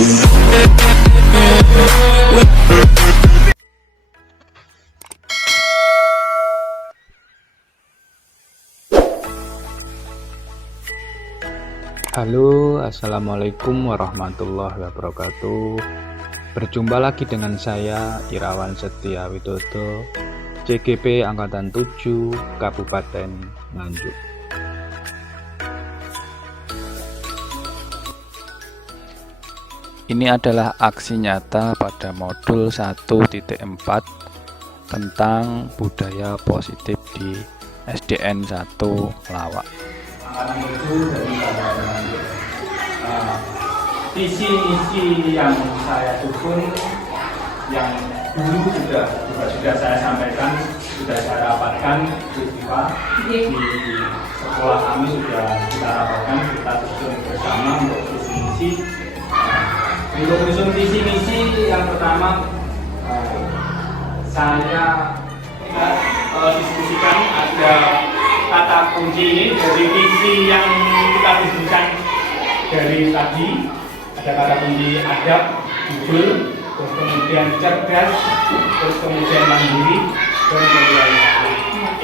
Halo, assalamualaikum warahmatullahi wabarakatuh. Berjumpa lagi dengan saya Irawan Setia Widodo, CGP Angkatan 7 Kabupaten Nganjuk. Ini adalah aksi nyata pada modul 1.4 tentang budaya positif di SDN 1 Lawak. Angkatan 7 dari Kabupaten Nganjuk. Visi misi yang saya susun, yang dulu sudah saya sampaikan, sudah saya rapatkan di sekolah kami, sudah kita rapatkan, kita susun bersama untuk visi misi. Untuk susun visi misi yang pertama, saya diskusikan ada kata kunci ini dari visi yang kita diskusikan dari tadi. Ada kata kunci adab, jujur, terus kemudian cerdas, terus kemudian mandiri, dan kemudian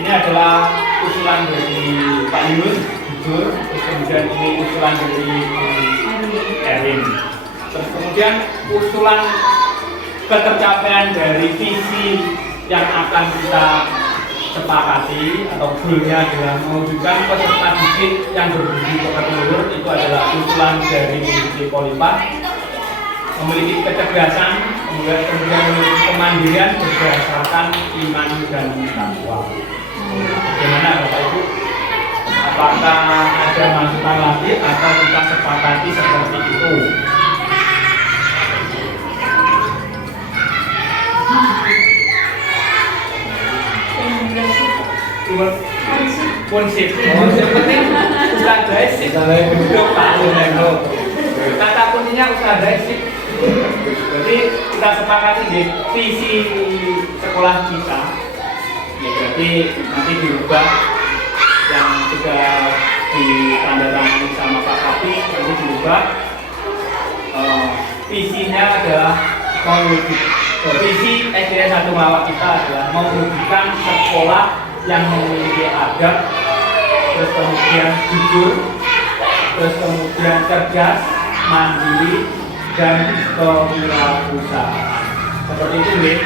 ini adalah usulan dari Pak Yunus, jujur, terus kemudian ini usulan dari Erin. Terus kemudian usulan ketercapaian dari visi yang akan kita sepakati atau goalnya adalah mewujudkan peserta didik yang berbudi pekerti luhur. Itu adalah usulan dari Budi Polipa, memiliki kecerdasan, kemudian memiliki kemandirian berdasarkan iman dan takwa. Bagaimana Bapak Ibu? Apakah ada masukan lagi atau kita sepakati seperti itu? Konsep penting usaha basic untuk tahun itu. Kata kuncinya usaha basic. Jadi kita sepakati di visi sekolah kita. Ya, berarti nanti dirubah yang sudah ditandatangani sama Pak Kapi, nanti dirubah. Visinya adalah visi SDN 1 Lawak kita adalah mewujudkan sekolah yang memiliki adab, terus kemudian jujur, terus kemudian cerdas, mandiri, dan kewirausahaan. Seperti itu, nih.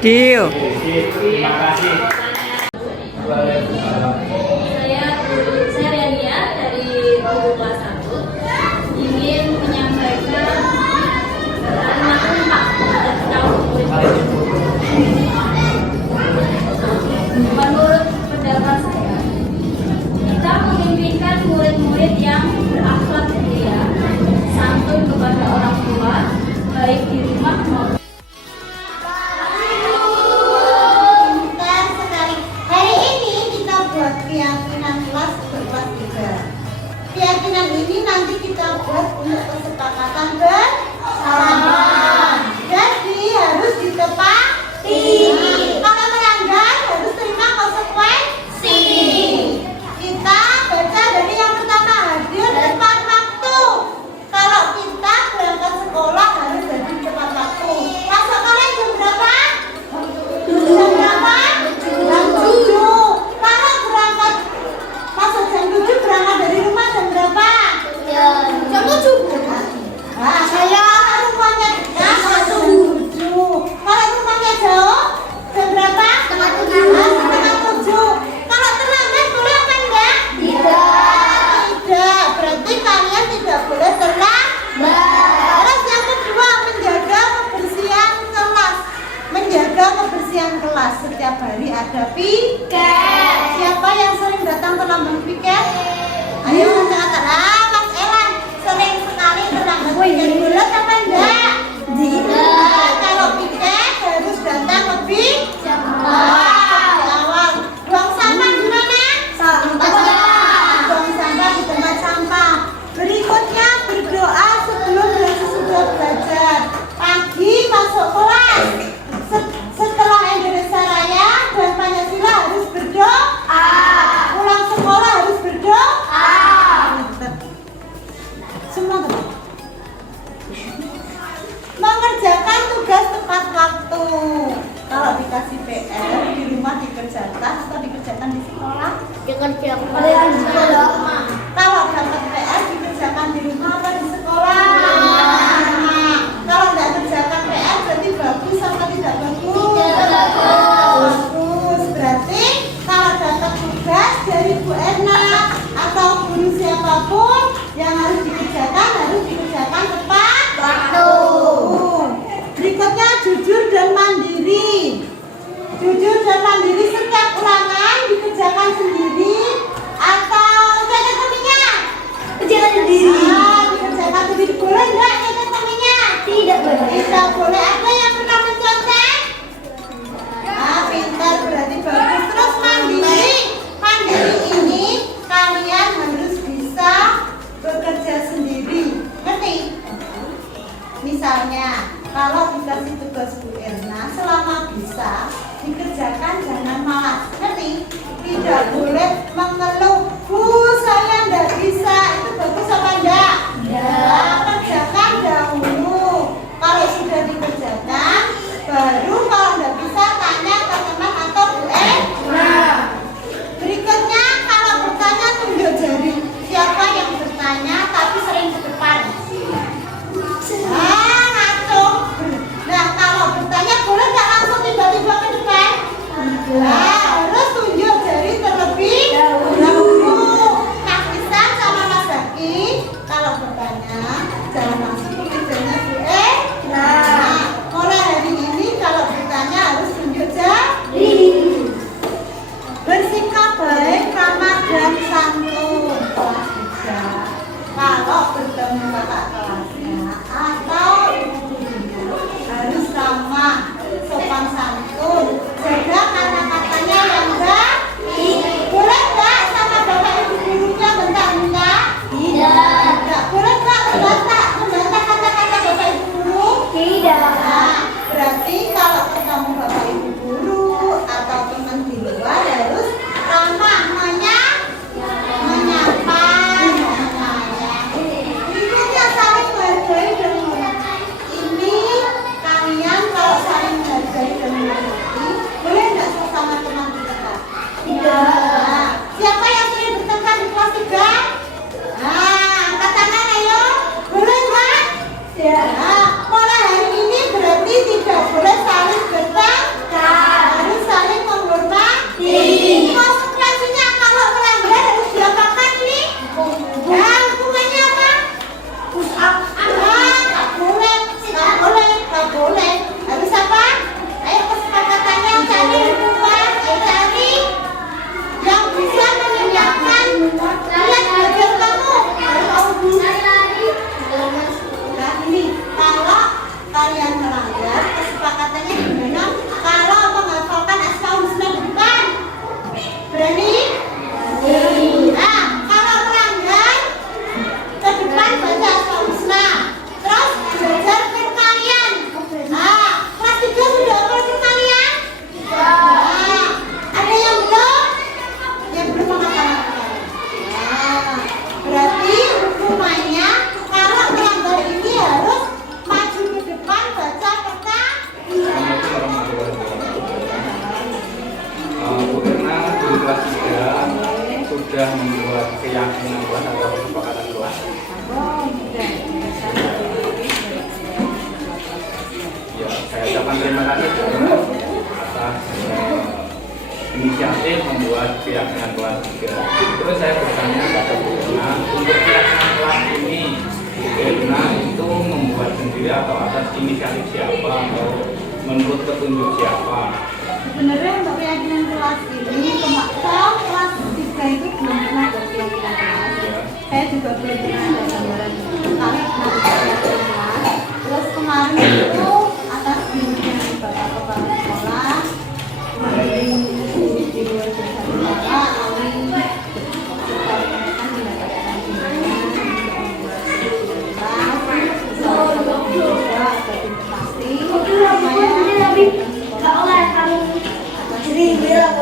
Deal. Terima kasih. Saya Reania dari guru kelas 1 ingin menyampaikan menurut pendapat saya, kita menginginkan murid-murid yang berakhlak mulia, santun kepada orang tua, baik di rumah maupun keyakinan kelas berkelas 3. Keyakinan ini nanti kita buat untuk kesepakatan bersama. Jadi harus ditepati. Kalau melanggar harus terima konsekuensi. Kita baca dari yang pertama, hadir tepat waktu. Kalau kita berangkat sekolah harus hadir tepat waktu. Masuk sekolah jam berapa? Jam berapa? Jam 7. Masuk jam 7, berangkat dari rumah jam berapa? Jam 7. Nah, saya rumahnya dekat, jam 7. Kalau rumahnya jauh, jam berapa? Setengah 7. Kalau terlambat boleh apa enggak? Tidak. Berarti kalian tidak boleh terlambat. Terus yang kedua, menjaga kebersihan kelas. Menjaga kebersihan kelas setiap hari ada piket. Siapa yang sering datang terlambat piket? Ayo katakan, Mas Elan sering sekali terlambat piket. Bulat apa enggak? Tidak. Kalau piket harus datang lebih awal. Buang sampah di mana? Buang sampah di tempat sampah. Berikutnya berdoa sebelum dan sesudah belajar. Pagi masuk kelas. Setelah Indonesia Raya dan Pancasila harus berdoa. Pulang sekolah harus berdoa. Semua Kalau dapat PR dikerjakan di rumah apa di sekolah? Kalau tidak kerjakan PR berarti bagus apa tidak bagus? Bagus. Berarti kalau dapat tugas dari Bu Erna atau guru siapapun yang harus dikerjakan tepat waktu. Berikutnya jujur dan mandiri. Jujur dan mandiri setiap ulangan dikerjakan sendiri atau kerjakan sendiri. Dikerjakan sendiri. Boleh enggak kerjakan temennya? Tidak boleh. Tidak boleh. Ada yang pernah mencontek? Pintar, berarti bagus. Terus mandiri. Mandiri ini kalian harus bisa bekerja sendiri. Ngerti? Misalnya, kalau dikasih tugas Bu Erna, selama bisa dikerjakan jangan malas. Ngerti? Tidak boleh mengeluh, Bu saya enggak bisa. Itu bagus apa enggak? Enggak. Kerjakan dahulu. Kalau sudah dikerjakan, baru kalau enggak bisa tanya ke teman atau Bu Erna. Berikutnya, kalau bertanya tunjuk jari. Siapa yang bertanya tapi sering ke depan? Ngaco. Nah, kalau bertanya boleh nggak langsung tiba-tiba ke depan? Harus tunjuk jari terlebih dahulu. Mas Isan sama Mas Zaki, kalau bertanya jangan langsung tunjuk jarinya Bu Erna. Mulai hari ini kalau bertanya harus tunjuk jari. Bersikap baik, ramah dan santun. Kelas 3. Kalau bertemu kakak kelasnya atau ibu gurunya harus ramah, sopan santun, jaga kata-katanya yang baik. Boleh nggak sama bapak ibu gurunya bentak-bentak? Tidak. Boleh nggak membantah kata-kata bapak ibu guru? Tidak. Nah, berarti kalau ketemu bapak ibu guru atau teman di luar harus ramah, menyapa, menyayang. Berikutnya saling menghargai dan menghormati. Ini kalian kalau saling menghargai dan menghormati, boleh nggak sama teman bertengkar? Tidak. Siapa yang sering bertengkar di kelas 3? Angkat tangan ayo. Boleh nggak? Nah, mulai hari ini berarti tidak boleh saling bertengkar, harus saling menghormati. Konsekuensinya kalau melanggar harus diapakan ini? Nah, hukumannya apa? Nggak boleh, nggak boleh, nggak boleh. Harus apa? Ayo kesepakatannya cari hukuman, cari yang bisa menegakkan. Lihat belajar kamu. Nah ini, kalau kalian melanggar, kesepakatannya gimana? Kalau menghafalkan Asmaul Husna di depan, berani? Nah, kalau melanggar, ke depan baca Asmaul Husna. Terus belajar perkalian. Nah, kelas 3 sudah hafal perkalian? Nah, ada yang belum? Yang belum menghafal perkalian. Nah, berarti hukumannya kalau melanggar ini harus maju ke depan baca peta. Bu Erna di kelas 3 sudah membuat keyakinan kelas atau kesepakatan kelas. Ya, saya ucapkan terima kasih Bu Erna atas inisiatif membuat keyakinan kelas 3. Terus saya bertanya pada Bu Erna, untuk keyakinan kelas ini Bu Erna itu membuat sendiri atau atas inisiatif siapa atau menurut petunjuk siapa? Sebenarnya untuk keyakinan kelas ini kelas 3 itu belum pernah buat keyakinan kelas. Saya juga belum pernah ada gambaran kami pernah buat keyakinan kelas. Terus kemarin itu atas bimbingan Bapak Kepala Sekolah, dari di luar desa Bapak, kami mendapatkan bimbingan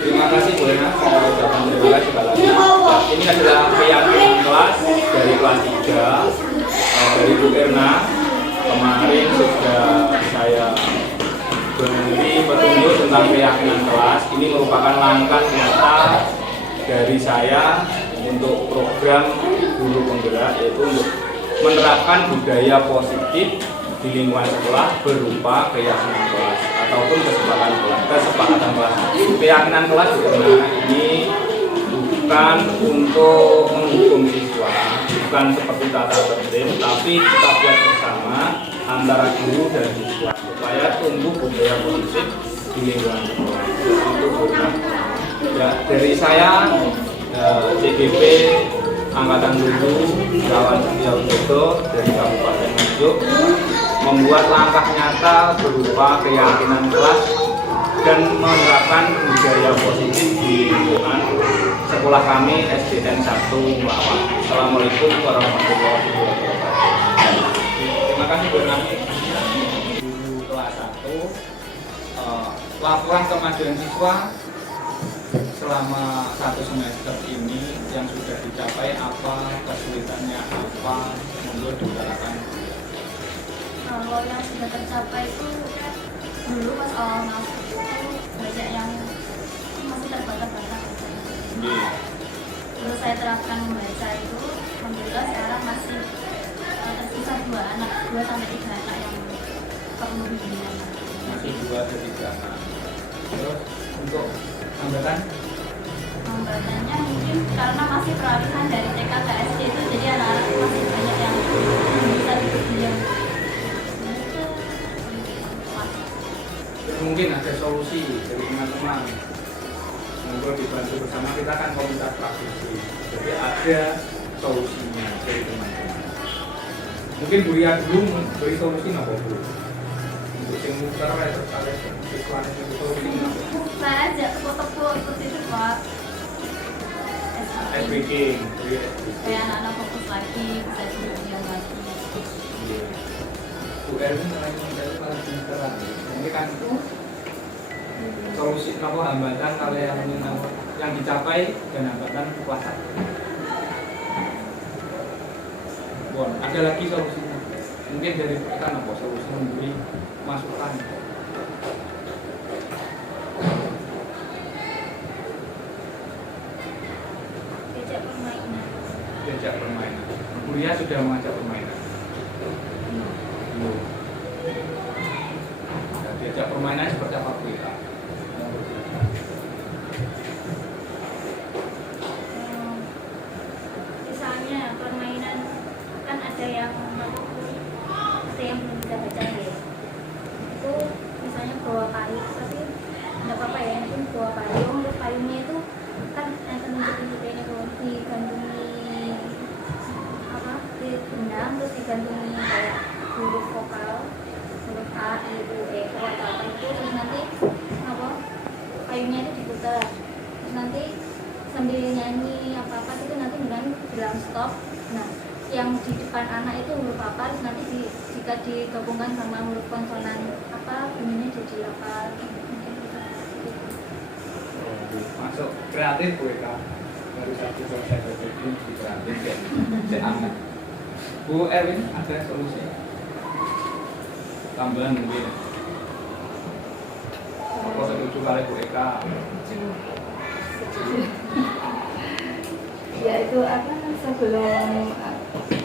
Terima kasih Bu Erna, saya ucapkan terima kasih sekali lagi. Ini adalah keyakinan kelas dari kelas 3 dari Bu Erna. kemarin sudah saya beri petunjuk tentang keyakinan kelas. Ini merupakan langkah nyata dari saya untuk program guru penggerak, yaitu untuk menerapkan budaya positif di lingkungan sekolah berupa keyakinan kelas ataupun kesepakatan kelas. Keyakinan kelas sebenarnya ini bukan untuk menghukum siswa, bukan seperti tata tertib, tapi kita buat bersama antara guru dan siswa supaya tumbuh budaya positif di lingkungan sekolah. Itu program. Ya, dari saya CGP Angkatan 7 Irawan Setiawidodo dari Kabupaten Nganjuk membuat langkah nyata berupa keyakinan kelas dan menerapkan budaya positif di lingkungan sekolah kami SDN 1 Lawang. Assalamualaikum warahmatullahi wabarakatuh. Terima kasih Bu Nami. Guru kelas 1 laporan kemajuan siswa selama 1 semester ini yang sudah dicapai apa, kesulitannya apa, monggo diutarakan. Kalau yang sudah tercapai itu dulu pas awal masuk itu banyak yang masih terbata-bata. Terus saya terapkan membaca itu, alhamdulillah sekarang masih tersisa 2 anak, 2 sampai 3 anak yang perlu bimbingan. Masih 2 atau 3 anak. Terus untuk hambatan? Hambatannya mungkin karena masih peralihan dari TK ke SD itu, jadi anak-anak masih banyak yang bisa diam. Mungkin ada solusi dari teman-teman. Monggo dibantu bersama, kita kan komunitas praktisi. Jadi ada solusinya dari teman-teman. Mungkin Bu Ria dulu beri solusi napa Bu? Untuk sing muter terus kalian siswane sing solusi napa? Saya ajak tepuk-tepuk ikut itu Pak. SBK. Kayak anak-anak fokus lagi, bisa diam lagi. Bu Erwin mulai menjadi malah pinteran. Ini kan solusi nopo hambatan kalian yang dicapai dan hambatan kelas 1. Bon, ada lagi solusinya. Mungkin dari kita nopo solusi memberi masukan. Diajak permainan. Diajak permainan. Kuliah sudah mengajak permainan. Nah, diajak permainan seperti apa kita? Misalnya permainan kan ada yang belum bisa baca ya. Itu misalnya bawa kayu, tapi nggak apa-apa ya, mungkin bawa payung, terus payungnya itu kan tunjuk-tunjuk ini tuh digantungi apa? Di benang, terus digantungi kayak huruf vokal, huruf A, I, U, E, O, apa itu, terus nanti apa? Payungnya itu diputar, terus nanti sambil nyanyi apa-apa itu nanti dengan bilang stop. Nah, yang di depan anak itu huruf apa, terus nanti jika digabungkan sama huruf konsonan apa, bunyinya jadi apa. Masuk kreatif WK baru 1 selesai berarti di kreatif ya. Anak. Bu Erwin ada solusi? Tambahan mungkin. Apa setuju kali Bu Eka? Ya itu apa sebelum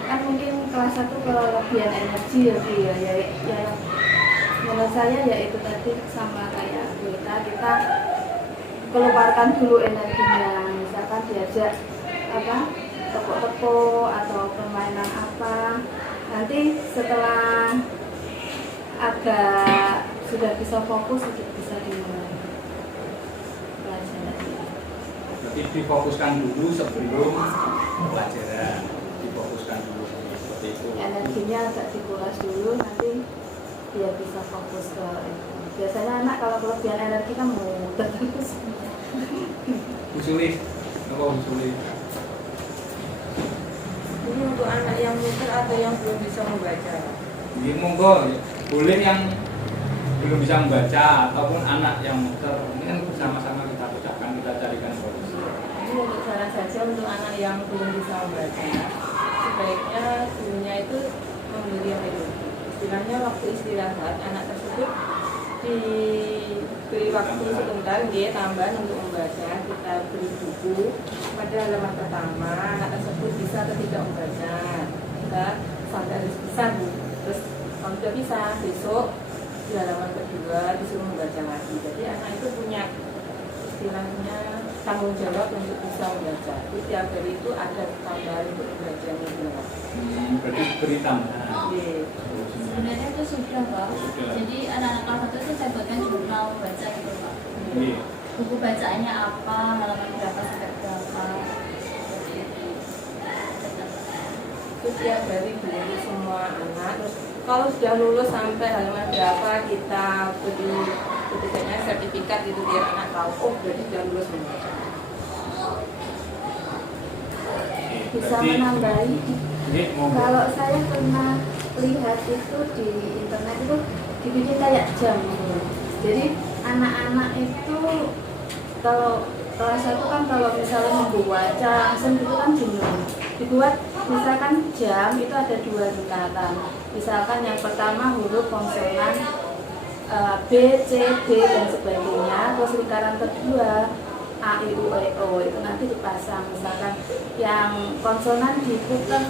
kan mungkin kelas 1 kelebihan energi ya Bu ya menurut saya ya itu tadi sama kayak kita keluarkan dulu energinya, misalkan diajak apa tepuk-tepuk atau permainan apa, nanti setelah agak sudah bisa fokus sudah bisa dimulai pelajaran. Jadi difokuskan dulu sebelum pelajaran, difokuskan dulu seperti itu. Energinya agak dikuras dulu, nanti dia bisa fokus ke itu. Biasanya anak kalau kelebihan energi kan muter terus. Usulis, apa usulis? Ini untuk anak yang muter atau yang belum bisa membaca. Ini monggo, boleh yang belum bisa membaca ataupun anak yang muter. Ini kan bersama-sama kita ucapkan, kita carikan solusi. Ini untuk saran saja untuk anak yang belum bisa membaca, sebaiknya gurunya itu memberi apa itu? Istilahnya waktu istirahat anak tersebut diberi waktu sebentar dia tambahan untuk membaca. Kita beri buku pada halaman pertama, anak tersebut bisa atau tidak membaca, kita sampai harus bisa Bu. Terus kalau tidak bisa, besok di halaman kedua disuruh membaca lagi. Jadi anak itu punya istilahnya tanggung jawab untuk bisa membaca. Jadi tiap hari itu ada tambahan untuk membacanya juga. Berarti beri tambahan. Iya. Sebenarnya itu sudah Pak. Sudah. Jadi anak-anak kelas 1 itu saya buatkan jurnal baca gitu Pak. Iya. Buku bacaannya apa, halaman berapa sampai berapa. Itu tiap hari beli semua anak. Terus kalau sudah lulus sampai halaman berapa kita beri setidaknya sertifikat itu biar anak tahu oh berarti sudah lulus membaca. Bisa menambahi. Kalau saya pernah lihat itu di internet itu dibikin kayak jam gitu. Jadi anak-anak itu kalau kelas 1 kan kalau misalnya membaca langsung itu kan bingung. Dibuat misalkan jam itu ada 2 tingkatan. Misalkan yang pertama huruf konsonan B, C, D dan sebagainya. Terus lingkaran kedua A, I, U, E, O itu nanti dipasang. Misalkan yang konsonan diputar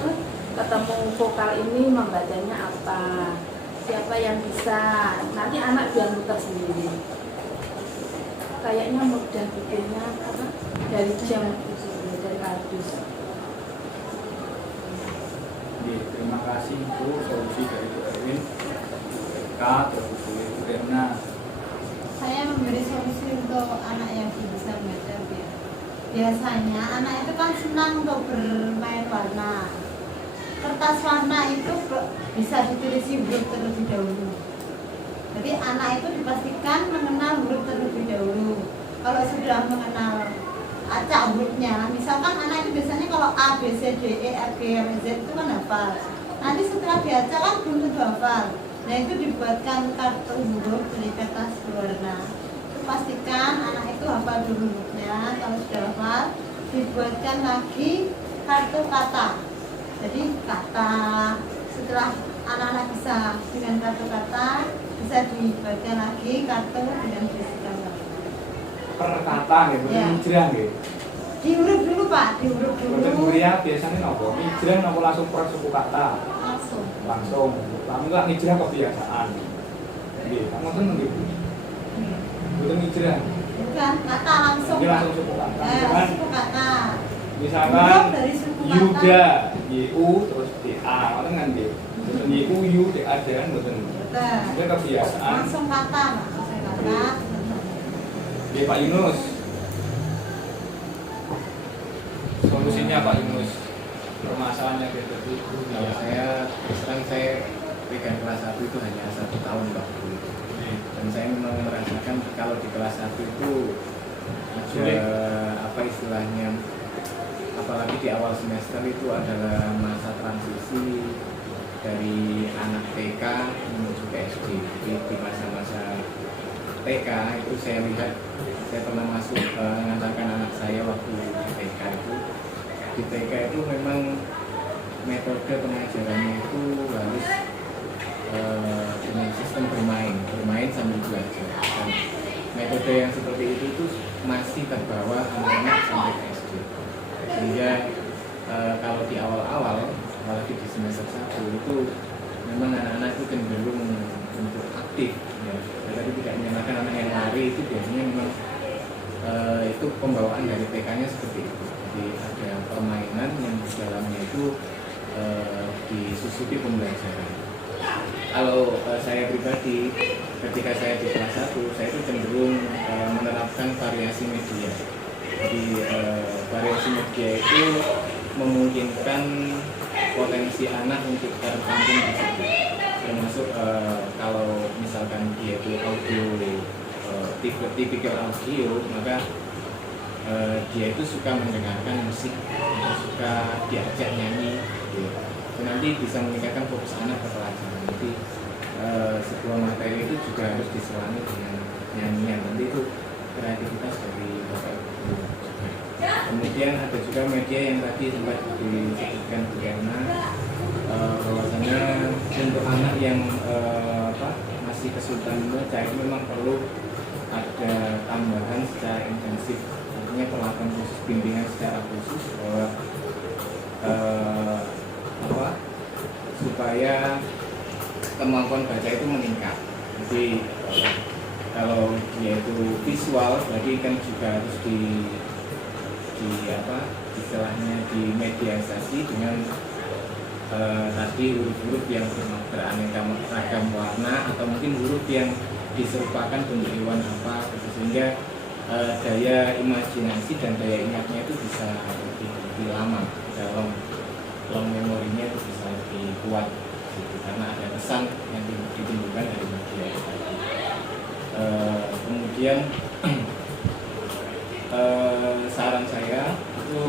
ketemu vokal ini membacanya apa, siapa yang bisa, nanti anak biar muter sendiri. Kayaknya mudah bikinnya apa dari jam itu, dari kardus. Terima kasih Bu, solusi dari Bu Erwin, Kak, terus Bu Erna. Saya memberi solusi untuk anak yang bisa membaca. Biasanya anak itu kan senang untuk bermain warna. Kertas warna itu bisa ditulisi huruf terlebih dahulu. Jadi anak itu dipastikan mengenal huruf terlebih dahulu. Kalau sudah mengenal acak hurufnya, misalkan anak itu biasanya kalau A, B, C, D, E, F, G, H, I, Z itu kan hafal. Nanti setelah diacak kan belum tentu hafal. Nah itu dibuatkan kartu huruf dari kertas berwarna. Pastikan anak itu hafal dulu hurufnya. Kalau sudah hafal, dibuatkan lagi kartu kata. Jadi kata, setelah anak-anak bisa dengan kartu kata, bisa dibuatkan lagi kartu dengan bisikan kata. Per kata gitu, Ya. hijrah gitu. Diurut dulu Pak, diurut Boten dulu. kuliah biasanya nopo? Hijrah nopo langsung per suku kata? Langsung. Langsung. Lalu nggak hijrah kebiasaan. Nggih, kamu tuh nggih. Boten hijrah. Bukan, kata langsung. Ini langsung suku kata. Misalkan Suku kata. misalkan Huruf dari suku kata. Yuda, YU terus DA, ngoten kan nggih. Boten YU, U, DA dan boten. Betul. Itu kebiasaan. Langsung kata, langsung kata. Nggih Pak Yunus. Solusinya Pak Yunus. Permasalahannya gitu. Kalau saya terus terang saya pegang kelas 1 itu hanya 1 tahun waktu itu. Dan saya memang merasakan kalau di kelas 1 itu ada apa istilahnya, apalagi di awal semester itu adalah masa transisi dari anak TK menuju ke SD. Jadi di masa-masa TK itu saya lihat, saya pernah masuk mengantarkan anak saya waktu di TK itu. Di TK itu memang metode pengajarannya itu harus dengan sistem bermain sambil belajar. Dan metode yang seperti itu masih terbawa anak-anak sampai ke SD. Sehingga kalau di awal-awal, apalagi di semester 1 itu memang anak-anak itu cenderung untuk aktif, ya. Tetapi tidak menyamakan anak yang lari itu biasanya memang itu pembawaan dari TK-nya seperti itu. Jadi ada permainan yang di dalamnya itu disusupi pembelajaran. Kalau saya pribadi, ketika saya di kelas 1, saya itu cenderung menerapkan variasi media. Jadi variasi media itu memungkinkan potensi anak untuk tertampung di situ. Termasuk kalau misalkan dia itu audio, tipikal audio, maka dia itu suka mendengarkan musik, suka diajak nyanyi, gitu. Dan nanti bisa meningkatkan fokus anak ke pelajaran. Jadi sebuah materi itu juga harus diselangi dengan nyanyian. Nanti itu kreativitas dari Bapak Ibu. Kemudian ada juga media yang tadi sempat disebutkan Bu Erna, bahwasanya untuk anak yang Misi Kesultanan Membaca itu memang perlu ada tambahan secara intensif, artinya perlakuan khusus, bimbingan secara khusus bahwa supaya kemampuan baca itu meningkat. Jadi kalau dia itu visual, berarti kan juga harus istilahnya dimediasi dengan tadi huruf-huruf yang beraneka ragam warna, atau mungkin huruf yang diserupakan bentuk hewan apa, sehingga daya imajinasi dan daya ingatnya itu bisa lebih lama, long memorinya itu bisa lebih kuat gitu, karena ada kesan yang ditimbulkan dari media tadi. Kemudian saran saya itu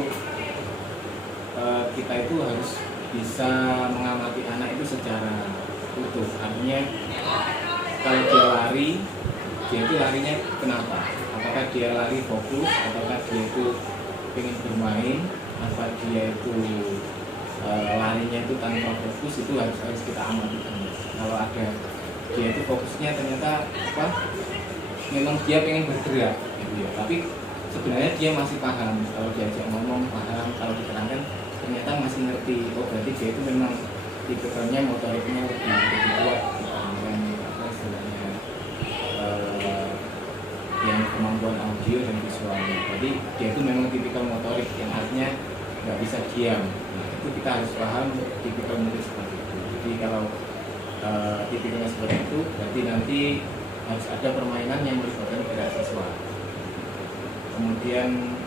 kita itu harus bisa mengamati anak itu secara utuh. Artinya kalau dia lari, dia itu larinya kenapa? Apakah dia lari fokus, apakah dia itu ingin bermain, apa dia itu larinya itu tanpa fokus, itu harus kita amati. Kalau ada dia itu fokusnya ternyata memang dia pengen bergerak gitu ya, tapi sebenarnya dia masih paham, kalau diajak ngomong paham, kalau diterangkan ternyata masih ngerti. Oh berarti dia itu memang tipikalnya motoriknya lebih kuat dibandingkan istilahnya yang kemampuan audio dan visualnya. Jadi dia itu memang tipikal motorik yang artinya nggak bisa diam. Nah, itu kita harus paham tipikal murid seperti itu. Jadi kalau tipikalnya seperti itu, berarti nanti harus ada permainan yang melibatkan gerak siswa. Kemudian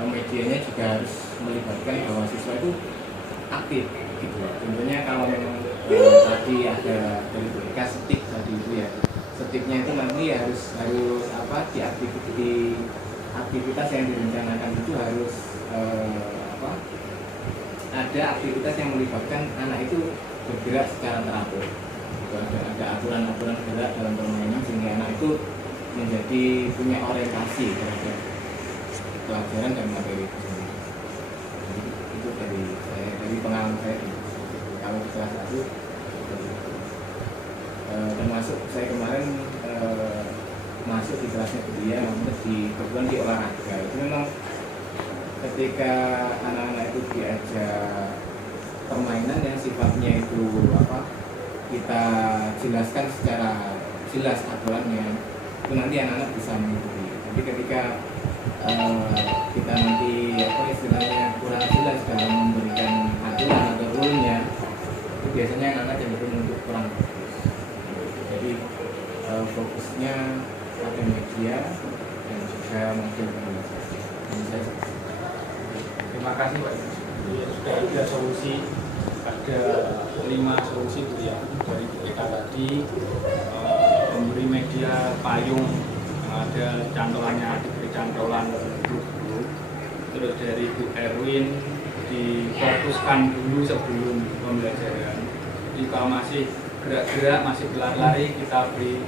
medianya juga harus melibatkan bahwa siswa itu aktif gitu. Tentunya kalau memang tadi ada dari BK setik tadi itu ya, setiknya itu nanti harus di aktivitas yang direncanakan itu harus ada aktivitas yang melibatkan anak itu bergerak secara teratur. Ada aturan-aturan gerak dalam permainan sehingga anak itu menjadi punya orientasi terhadap pelajaran dan materi itu sendiri. Jadi itu dari pengalaman saya kalau di kelas 1 termasuk saya kemarin masuk di kelasnya dia kebetulan di olahraga. Itu memang ketika anak-anak itu diajak permainan yang sifatnya itu kita jelaskan secara jelas aturannya, itu nanti anak-anak bisa mengikuti. Tapi ketika kita nanti istilahnya kurang jelas dalam memberikan aturan atau rule-nya, itu biasanya anak-anak cenderung untuk kurang fokus. Jadi fokusnya pada media dan juga model pembelajaran. Terima kasih Pak. Sudah ada solusi, ada 5 solusi itu ya dari kita tadi, memberi media payung yang ada cantolannya, diberi cantolan guru. Terus dari Bu Erwin difokuskan dulu sebelum pembelajaran. Jadi kalau masih gerak-gerak, masih berlari, kita beri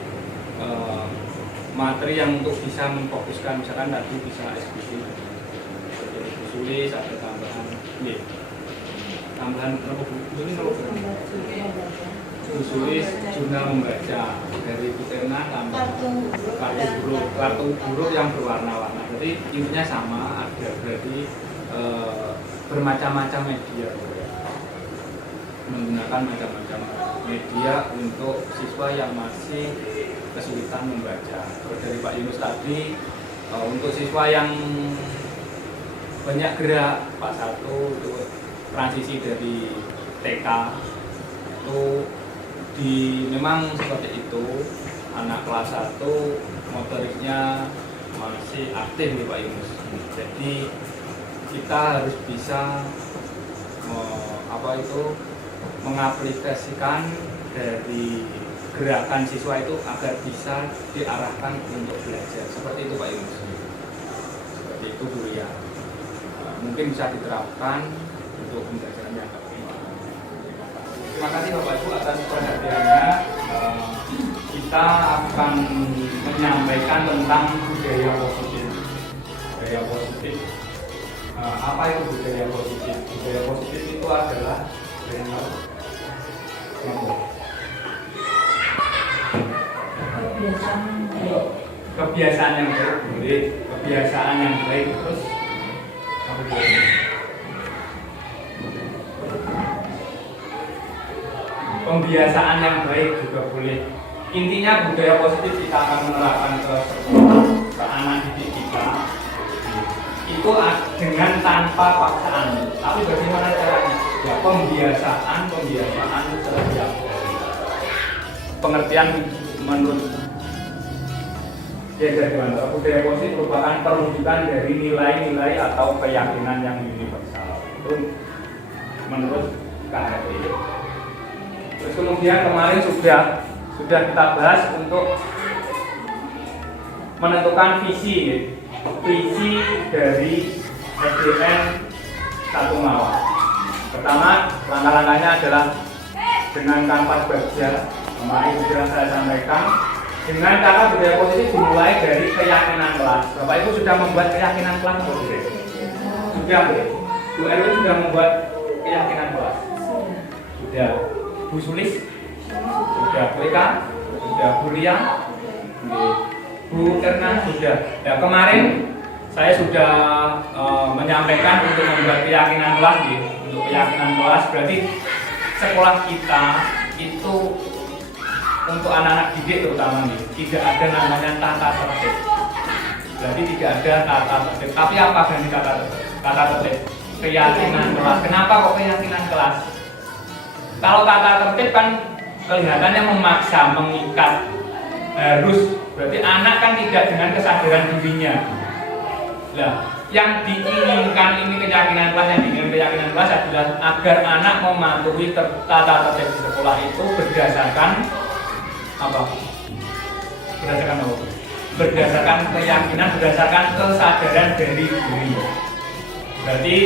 materi yang untuk bisa memfokuskan, misalkan tadi bisa SBC, tulis ada tambahan berapa buku ini, tulis jurnal membaca dari Buterna, tambah kartu huruf yang berwarna-warna. Jadi intinya sama, ada berarti bermacam-macam media, menggunakan macam-macam media untuk siswa yang masih kesulitan membaca. Dari Pak Yunus tadi, untuk siswa yang banyak gerak, Pak 1 itu transisi dari TK itu memang seperti itu, anak kelas 1 motoriknya masih aktif nih Pak Yunus. Jadi kita harus bisa mengaplikasikan dari gerakan siswa itu agar bisa diarahkan untuk belajar. Seperti itu Pak Yunus. Seperti itu Bu ya. Mungkin bisa diterapkan untuk pembelajarannya. Terima kasih Bapak Ibu atas perhatiannya. Kita akan menyampaikan tentang budaya positif. Budaya positif. Apa itu budaya positif? Budaya positif itu adalah kebiasaan yang baik boleh, kebiasaan yang baik terus apa boleh. Pembiasaan yang baik juga boleh. Intinya budaya positif kita akan menerapkan ke anak didik kita itu dengan tanpa paksaan. Tapi bagaimana caranya? Ya pembiasaan setiap pengertian menurut budaya positif merupakan perwujudan dari nilai-nilai atau keyakinan yang universal. Itu menurut KRT. Terus kemudian kemarin sudah kita bahas untuk menentukan visi dari SDN 1 Mawar. Pertama, langkah-langkahnya adalah dengan kanvas baja. Kemarin sudah saya sampaikan. Dengan cara budaya positif dimulai dari keyakinan kelas. Bapak Ibu sudah membuat keyakinan kelas atau tidak? Sudah, Bu Erwin sudah membuat keyakinan kelas. Sudah. Bu Sulis sudah, Rika sudah, Bu Ria, Bu Erna sudah. Ya kemarin saya sudah menyampaikan untuk membuat keyakinan kelas, untuk keyakinan kelas berarti sekolah kita itu untuk anak-anak didik terutama tidak ada namanya tata tertib. Berarti tidak ada tata tertib. Tapi apa ganti tata tertib? Keyakinan kelas. Kenapa kok keyakinan kelas? Kalau tata tertib kan kelihatannya memaksa, mengikat, harus. Berarti anak kan tidak dengan kesadaran dirinya. Nah, yang diinginkan ini keyakinan kelas adalah agar anak mematuhi tata tertib di sekolah itu berdasarkan apa? Berdasarkan keyakinan, berdasarkan kesadaran dari diri. Berarti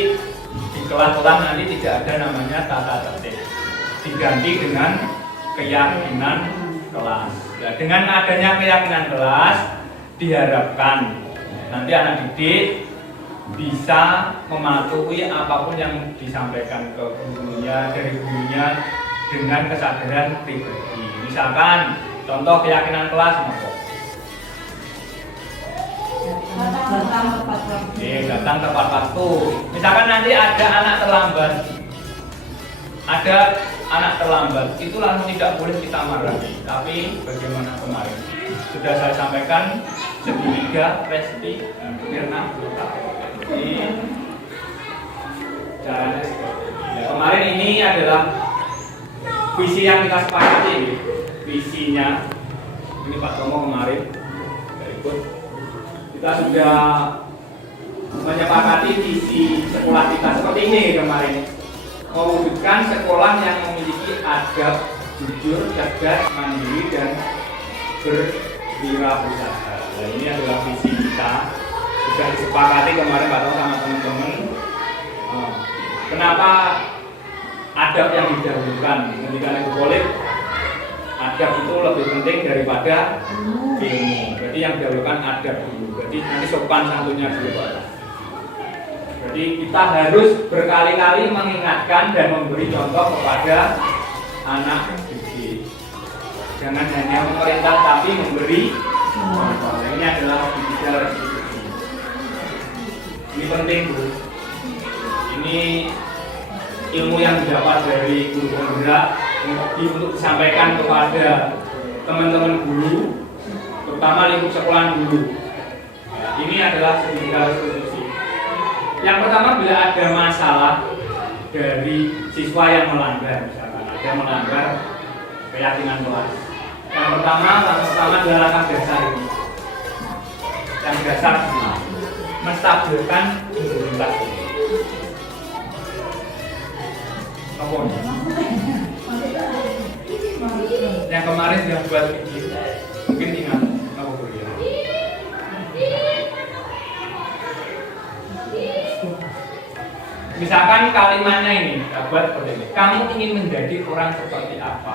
di kelas-kelas nanti tidak ada namanya tata tertib. Diganti dengan keyakinan kelas. Nah, dengan adanya keyakinan kelas diharapkan nanti anak didik bisa mematuhi apapun yang disampaikan ke gurunya, dari gurunya dengan kesadaran pribadi. Misalkan contoh keyakinan kelas datang tepat waktu. Misalkan nanti ada anak terlambat, itu langsung tidak boleh kita marahi. Tapi bagaimana kemarin sudah saya sampaikan segitiga, Resti, Mirna, caranya ya, kemarin ini adalah visi yang kita sepakati. Visinya ini Pak Tomo kemarin ikut. Kita sudah menyepakati visi sekolah kita seperti ini kemarin. Mewujudkan sekolah yang memiliki adab, jujur, cerdas, mandiri, dan berwirausaha. Nah, ini adalah visi kita. Sudah disepakati kemarin Pak Tomo sama teman-teman. Kenapa adab yang didahulukan? Ketika Ibu Polip, adab itu lebih penting daripada ilmu. Berarti yang didahulukan adab dulu. Berarti nanti sopan santunnya dulu Pak. Jadi kita harus berkali-kali mengingatkan dan memberi contoh kepada anak didik. Jangan hanya memerintah tapi memberi contoh. Ini adalah digital restitusi. Ini penting Bu. Ini ilmu yang didapat dari guru penggerak untuk disampaikan kepada teman-teman guru, terutama lingkup sekolah guru. Ini adalah digital restitusi. Yang pertama, bila ada masalah dari siswa yang melanggar, misalkan ada melanggar keyakinan kelas. Yang pertama adalah langkah dasar ini. Yang dasar menstabilkan imunitas. Yang kemarin sudah buat video, mungkin ingat apa beliau. Misalkan kalimatnya ini, buat seperti ini. Kamu ingin menjadi orang seperti apa?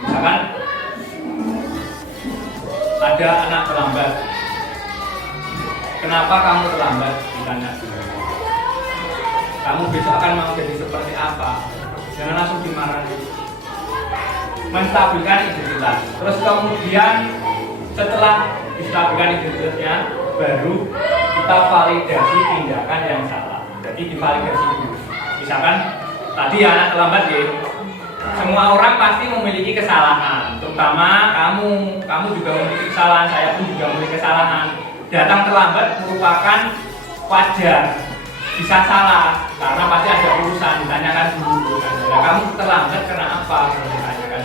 Misalkan ada anak terlambat. Kenapa kamu terlambat? Ditanya. Kamu besok akan mau jadi seperti apa? Jangan langsung dimarahi. menstabilkan identitas. Terus kemudian setelah distabilkan identitasnya, baru kita validasi tindakan yang salah. Jadi divalidasi dulu. Misalkan tadi anak terlambat ya. Semua orang pasti memiliki kesalahan, terutama kamu juga memiliki kesalahan, saya pun juga memiliki kesalahan. Datang terlambat merupakan wajar, bisa salah karena pasti ada urusan, ditanyakan dulu. Nah, kamu terlambat karena apa? Ditanyakan.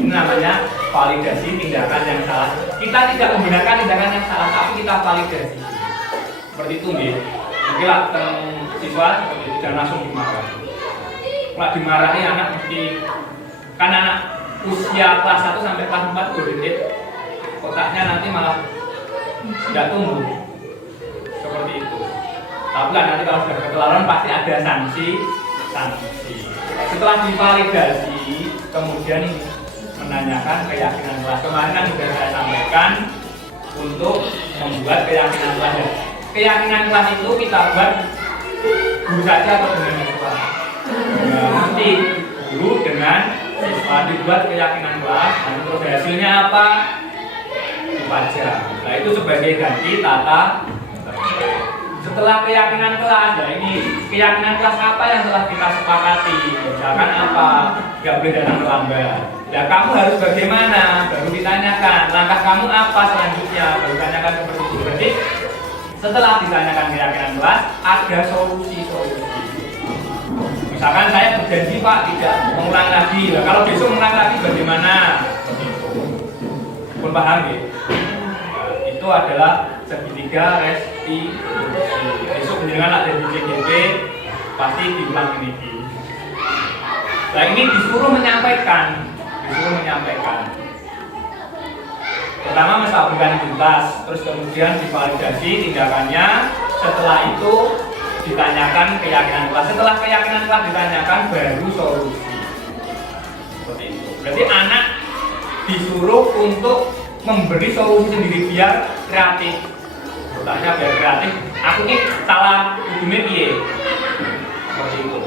Ini namanya validasi tindakan yang salah. Kita tidak membenarkan tindakan yang salah, tapi kita validasi. Seperti itu nih. Mungkin siswa seperti itu dan langsung dimarahi. Kalau dimarahi anak mesti kan anak usia kelas 1 sampai kelas 4 golden age, otaknya nanti malah tidak tumbuh seperti itu. Tapi kan nanti kalau sudah ketularan pasti ada sanksi. Setelah divalidasi, kemudian menanyakan keyakinan kelas. Kemarin kan sudah saya sampaikan untuk membuat keyakinan kelas. Keyakinan kelas itu kita buat guru saja atau dengan siswa. Nanti guru dengan siswa dibuat keyakinan kelas. Nanti terus hasilnya apa? Dibaca. Nah itu sebagai ganti tata. Setelah keyakinan kelas, nah ini keyakinan kelas apa yang telah kita sepakati? Misalkan apa? Gak boleh datang terlambat. Ya kamu harus bagaimana? Baru ditanyakan. Langkah kamu apa selanjutnya? Baru ditanyakan seperti itu. Berarti setelah ditanyakan keyakinan kelas, ada solusi-solusi. Misalkan saya berjanji Pak tidak mengulang lagi. Nah, kalau besok mengulang lagi bagaimana? Pun paham ya? Nah, itu adalah segitiga restitusi. Besok dengan ada di CGP pasti diulang ini. Nah ini disuruh menyampaikan. Pertama menstabilkan identitas, terus kemudian divalidasi tindakannya. Setelah itu ditanyakan keyakinan kelas. Setelah keyakinan kelas ditanyakan baru solusi. Seperti itu. Berarti anak disuruh untuk memberi solusi sendiri biar kreatif. Bertanya biar kreatif. Aku ini salah hubungin piye. Seperti itu.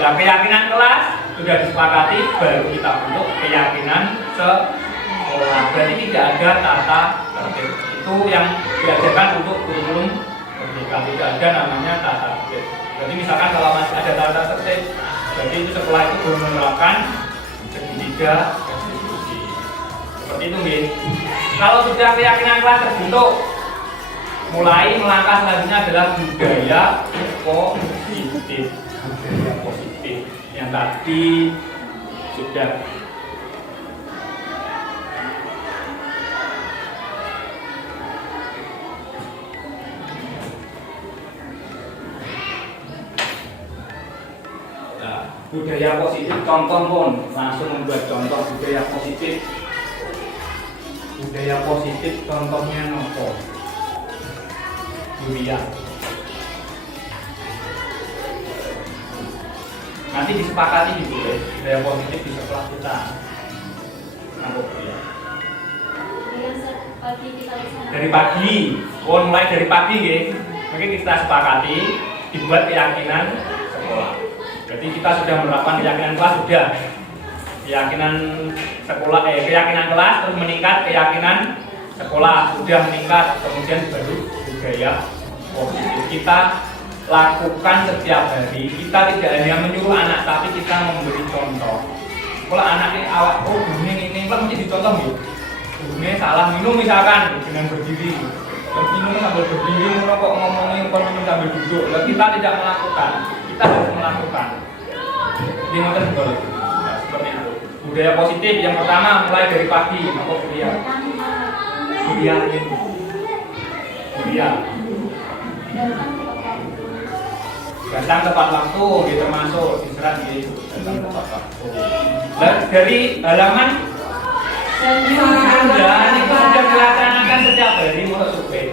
Nah, keyakinan kelas sudah disepakati baru kita bentuk keyakinan sekolah. Berarti tidak ada tata tertib. Itu yang diajarkan untuk kurikulum merdeka. Tidak ada namanya tata tertib. Jadi misalkan kalau masih ada tata tertib, berarti itu sekolah itu belum menerapkan segitiga restitusi. Seperti itu nih. Kalau sudah keyakinan kelas terbentuk, mulai melangkah selanjutnya adalah budaya positif. Budaya positif yang tadi sudah budaya positif, contoh pun langsung membuat contoh budaya positif. Budaya positif contohnya nopo? Dunia. Nanti disepakati gitu ya, budaya positif di sekolah kita. Nopo ya? Dari pagi, mulai dari pagi ya. Mungkin kita sepakati dibuat keyakinan sekolah. Berarti kita sudah menerapkan keyakinan kelas sudah. Keyakinan sekolah keyakinan kelas terus meningkat, keyakinan sekolah sudah meningkat, kemudian baru budaya positif. Kita lakukan setiap hari. Kita tidak hanya menyuruh anak, tapi kita memberi contoh. Kalau anaknya awak ini kan mesti dicontoh gitu. Ini salah minum misalkan dengan berdiri. Minum sambil berdiri, kok ngomongin kalau minum sambil duduk. Nah, kita tidak melakukan. Kita harus melakukan. Di motor boleh. Nah, seperti itu. Budaya positif yang pertama mulai dari pagi. Apa kuliah? Kuliah itu. Kuliah. Datang tepat waktu, gitu termasuk istirahat gitu. Datang tepat waktu. Dan dari halaman sudah dilaksanakan setiap hari mau supaya.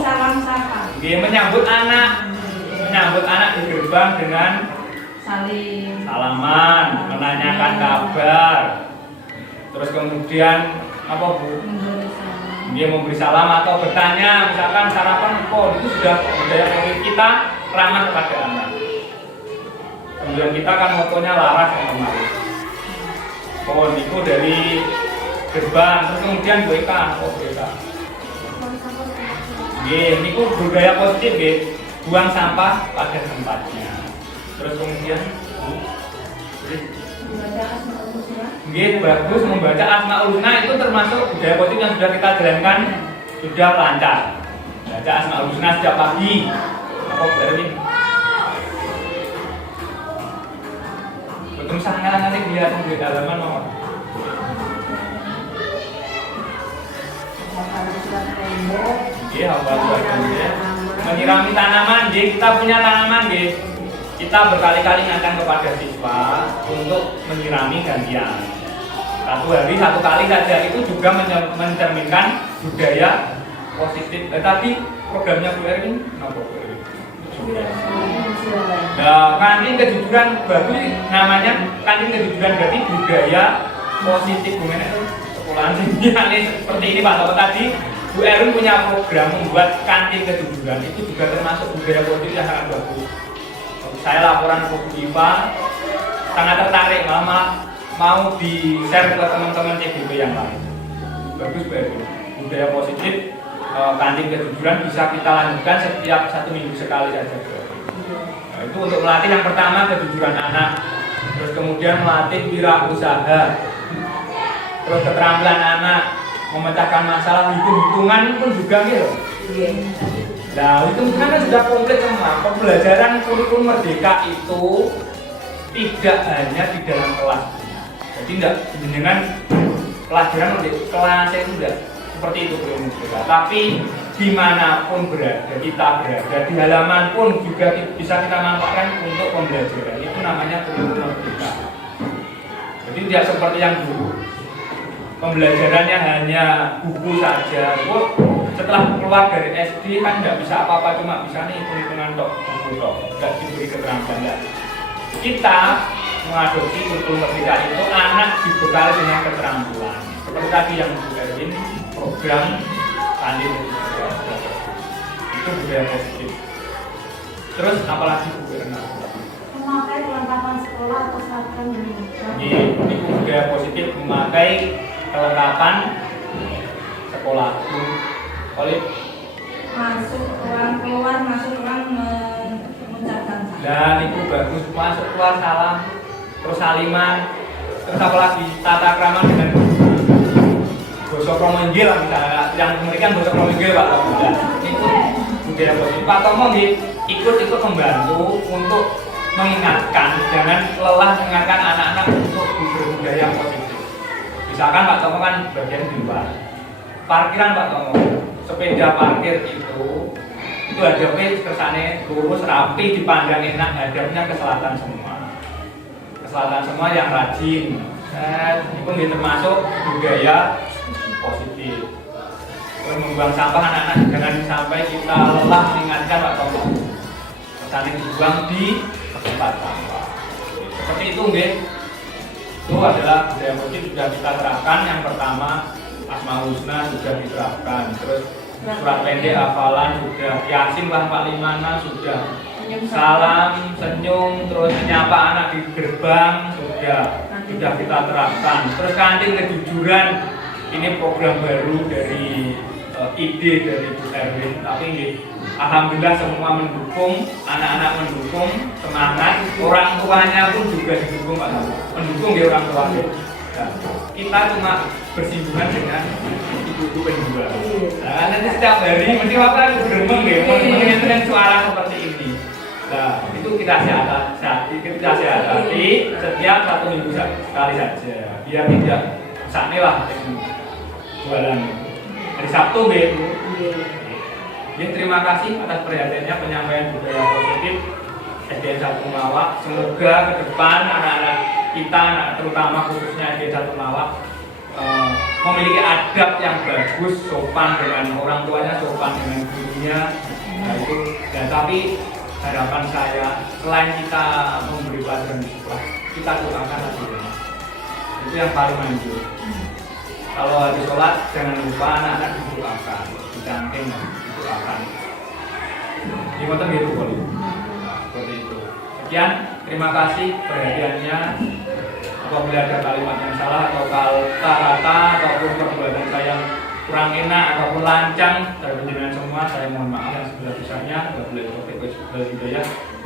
Salam sapa. Dia menyambut anak di gerbang dengan salaman, menanyakan kabar. Terus kemudian apa Bu? Dia memberi salam atau bertanya, misalkan sarapan kok itu sudah budaya kita ramah kepada anak. Kemudian kita kan motonya laras yang kemarin. Oh, niku dari gerbang, terus kemudian BK, BK. Niku budaya positif nggih, buang sampah pada tempatnya. Terus kemudian nggih, bagus membaca Asmaul Husna itu termasuk budaya positif yang sudah kita jalankan sudah lancar. Baca Asmaul Husna setiap pagi. Apa berarti? Betul sangat nanti lihat di halaman nomor. Iya, menyirami tanaman, kita punya tanaman, kita berkali-kali ingatkan kepada siswa untuk menyirami gantian. Satu hari satu kali saja itu juga mencerminkan budaya positif. Tadi programnya Bu Erwin, kenapa Bu Erwin? Nah, kantin kejujuran bagus namanya kantin kejujuran, berarti budaya positif. Bagaimana itu sekolahan ini seperti ini Pak Toto tadi. Bu Erwin punya program membuat kantin kejujuran, itu juga termasuk budaya positif yang sangat bagus. Saya laporan ke Bu Iva, sangat tertarik, mau di-share ke teman-teman CGP yang lain. Bagus Bu Erwin, budaya positif kantin kejujuran bisa kita lanjutkan setiap 1 minggu sekali saja. Nah, itu untuk melatih yang pertama kejujuran anak, terus kemudian melatih wirausaha, terus keterampilan anak, memecahkan masalah, hitung-hitungan pun juga gitu. Nah, hitung-hitungan kan sudah komplit semua. Pembelajaran kurikulum Merdeka itu tidak hanya di dalam kelas. Jadi tidak dengan pelajaran di kelas itu tidak seperti itu kurikulum Merdeka. Tapi dimanapun berada, kita berada di halaman pun juga bisa kita manfaatkan untuk pembelajaran. Itu namanya kurikulum Merdeka. Jadi tidak seperti yang dulu. Pembelajarannya hanya buku saja. Setelah keluar dari SD kan nggak bisa apa-apa, cuma bisa nih hitung-hitungan tok, buku tok, nggak diberi keterampilan. Ya. Kita mengadopsi kurikulum Merdeka itu anak dibekali dengan keterampilan. Seperti tadi yang Bu Erwin program kantin itu budaya positif. Terus apalagi Bu Erwin? Memakai perlengkapan sekolah atau seragam Indonesia. Ini budaya positif memakai kelengkapan sekolah. Oleh masuk orang keluar, masuk orang mengucapkan salam. Dan itu bagus, masuk keluar salam, terus saliman, terus apa lagi tata krama dengan basa krama inggil lah misalnya, yang memberikan basa krama inggil Pak Tomo. Itu budaya positif. Pak Tomo ikut membantu untuk mengingatkan, jangan lelah mengingatkan anak-anak untuk berbudaya positif. Misalkan Pak Tomo kan bagian di luar, parkiran Pak Tomo, sepeda parkir itu hadapnya kersane lurus rapi, dipandang enak, hadapnya ke selatan semua yang rajin. Itu pun termasuk budaya positif. Terus membuang sampah anak-anak jangan sampai kita lelah mengingatkan Pak Tomo, kersane dibuang di tempat sampah. Seperti itu nggih. Itu adalah budaya positif sudah kita terapkan. Yang pertama Asmaul Husna sudah diterapkan, terus surat pendek hafalan sudah, Yasin lah 45 sudah, salam senyum, terus menyapa anak di gerbang sudah kita terapkan. Terus kantin kejujuran ini program baru dari ide dari Bu Erwin, tapi alhamdulillah semua mendukung, anak-anak mendukung, semangat, orang tuanya pun juga didukung Pak, mendukung ya orang tuanya. Nah, kita cuma bersinggungan dengan ibu-ibu penjual. Nah, nanti setiap hari mesti apa berembang ya, dengan suara seperti ini. Nah, itu kita siasati setiap 1 minggu sekali saja, biar tidak sakne lah jualan. Hari Sabtu Bu. Jadi terima kasih atas perhatiannya penyampaian budaya positif SDN 1 Mawak. Semoga ke depan anak-anak kita, terutama khususnya SDN 1 Mawak, memiliki adab yang bagus, sopan dengan orang tuanya, sopan dengan gurunya. Nah, itu. Dan tapi harapan saya, selain kita memberi pelajaran di sekolah, kita doakan lagi rumah. Itu yang paling manjur. Kalau habis sholat jangan lupa anak-anak didoakan, dicangking, didoakan. Di motor gitu boleh. Seperti itu. Sekian, terima kasih perhatiannya. apabila ada kalimat yang salah atau kata-kata ataupun perbuatan saya yang kurang enak ataupun lancang dari penjenengan semua, saya mohon maaf yang sebesar-besarnya.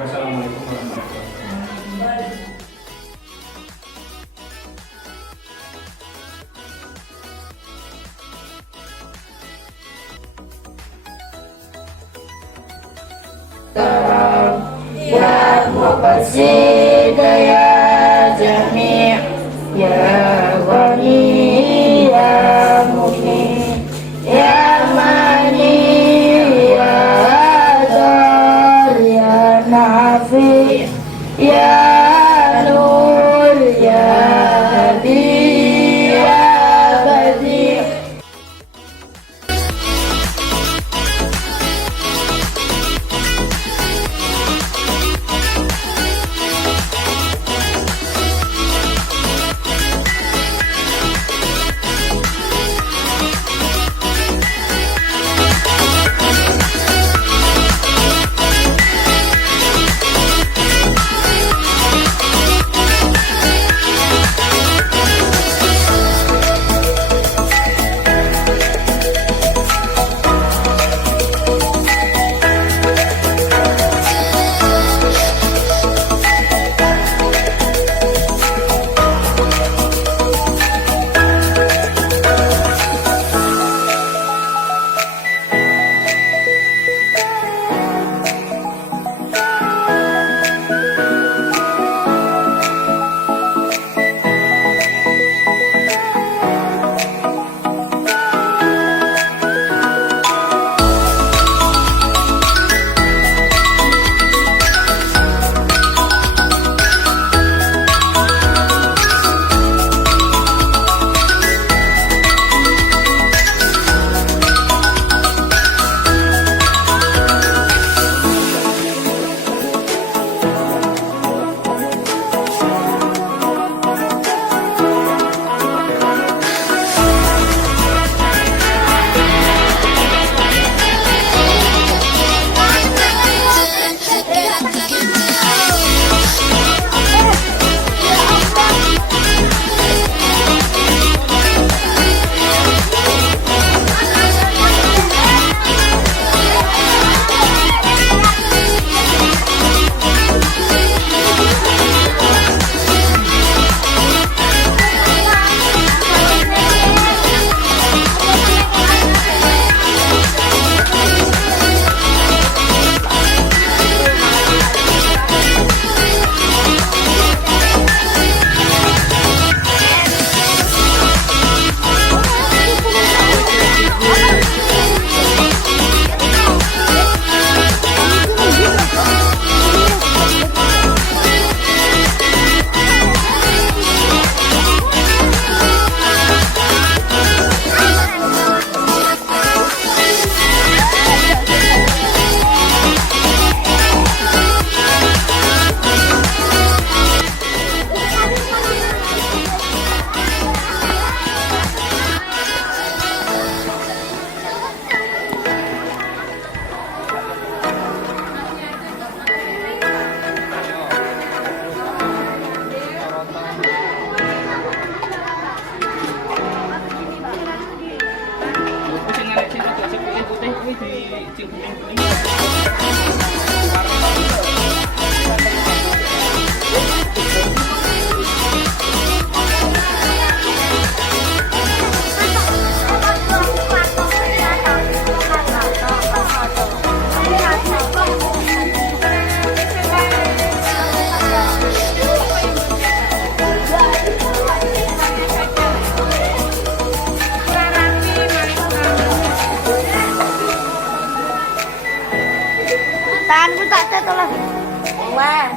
Wassalamualaikum warahmatullahi wabarakatuh. Ya Muqsid ya Jami' ya Ghani ya Mughni ya Mani ya Adar ya Nafi ya Nur ya Hadi ya Badi. Tanganku tak jatuh lagi. Wah.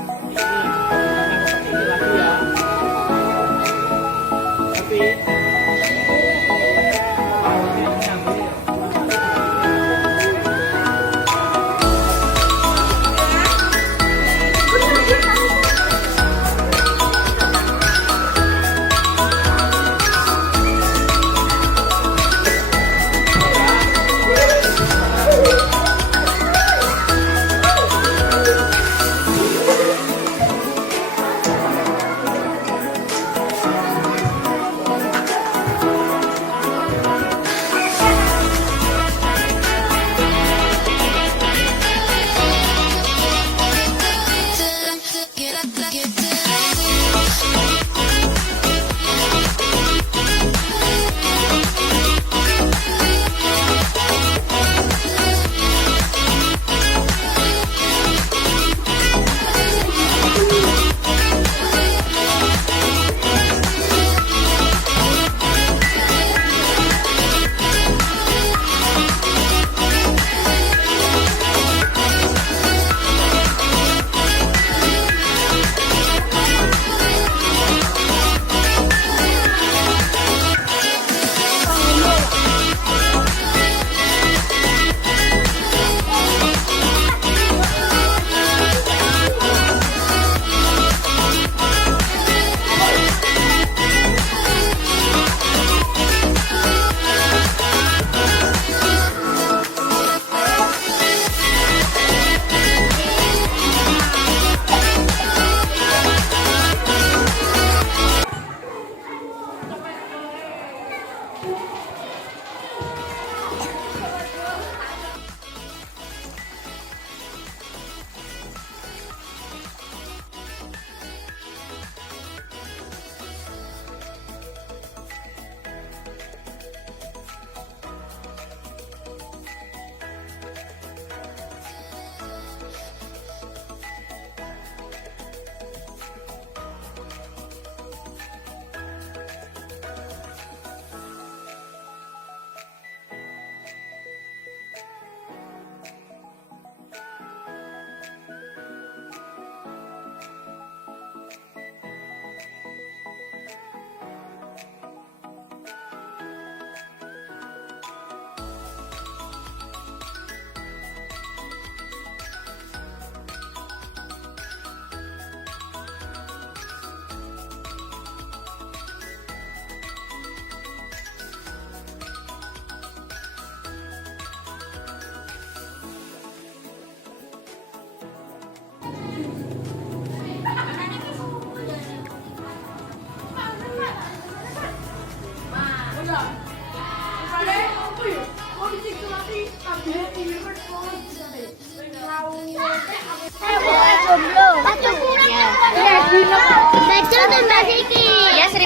Betul tuh Mbak Siki. Ya 1.500.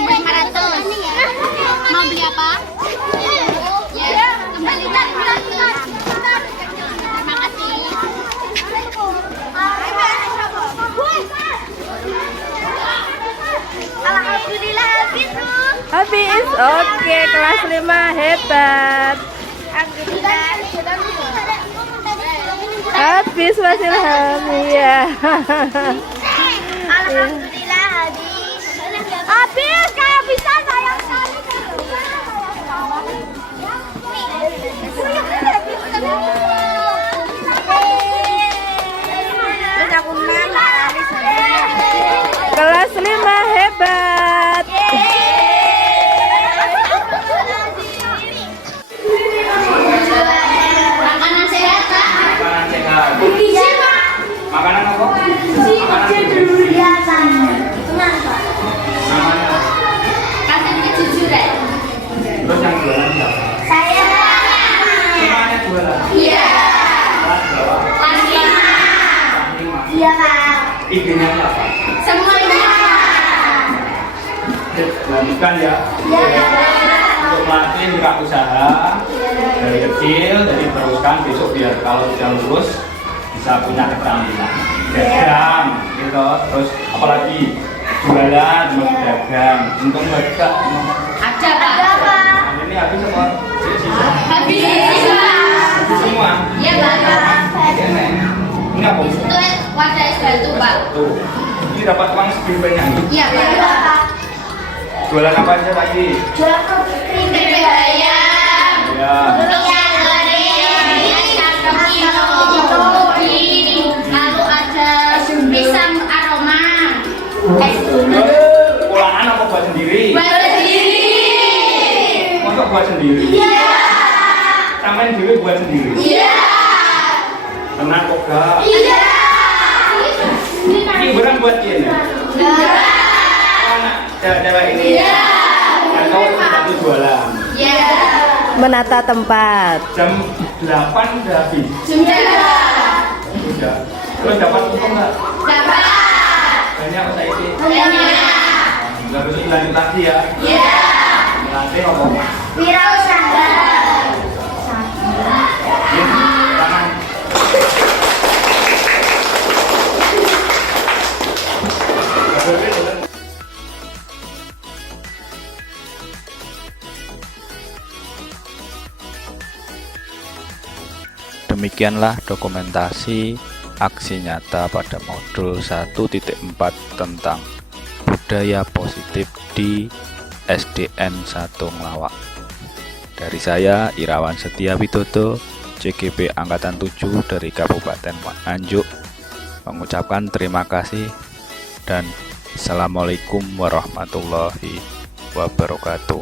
Mau beli apa? Ya, kembalikan 500. Terima kasih. Alhamdulillah habis tuh. Habis, oke, kelas 5 hebat. Habis Mas Ilham, iya. Alhamdulillah habis. Habis kayak bisa sayang sekali. Kelas 5 hebat. Makanan sehat, Pak. Makanan sehat. Gizi, Pak. Makanan apa? Makanan Biasa. Kenapa? namanya. Kasih kejujuran. Terus yang jualan siapa? Saya. Semuanya jualan. Iya. Kelas berapa? Kelas 5. Kelas 5. Iya, Pak. IG-nya siapa? Semuanya. Lanjutkan ya. Untuk melatih buka usaha dari kecil, jadi teruskan besok biar kalau sudah lulus bisa punya keterampilan. Dagang, gitu. Terus apalagi jualan, dagang. Untung berkah. Ada, Pak. Ini habis apa? Sisa. Habis. Habis semua. Iya, Pak. Ini apa? Itu wadah es batu, Pak. Tuh. Ini dapat uang segini banyak. Iya, Pak. Jualan apa aja tadi? Jual keripik ayam. Ya. Lalu ada pisang aroma. Olahan apa buat sendiri? Buat sendiri. Masa buat sendiri? Iya. Sampai dulu buat sendiri? Iya. Tenang kok gak? Iya. Ini barang buat ini? Anak cewek ini? Iya. Dan kau satu jualan? Iya. Menata tempat. Jam 8 udah habis? Sudah. Sudah. Terus dapat untung nggak? Dapat. Banyak usaha ini? Banyak. Terus lanjut lagi ya? Iya. Nanti apa? Wirausaha. Tangan. Demikianlah dokumentasi aksi nyata pada modul 1.4 tentang budaya positif di SDN 1 Ngelawak. Dari saya Irawan Setia Widodo, CGP Angkatan 7 dari Kabupaten Nganjuk, mengucapkan terima kasih dan Assalamualaikum warahmatullahi wabarakatuh.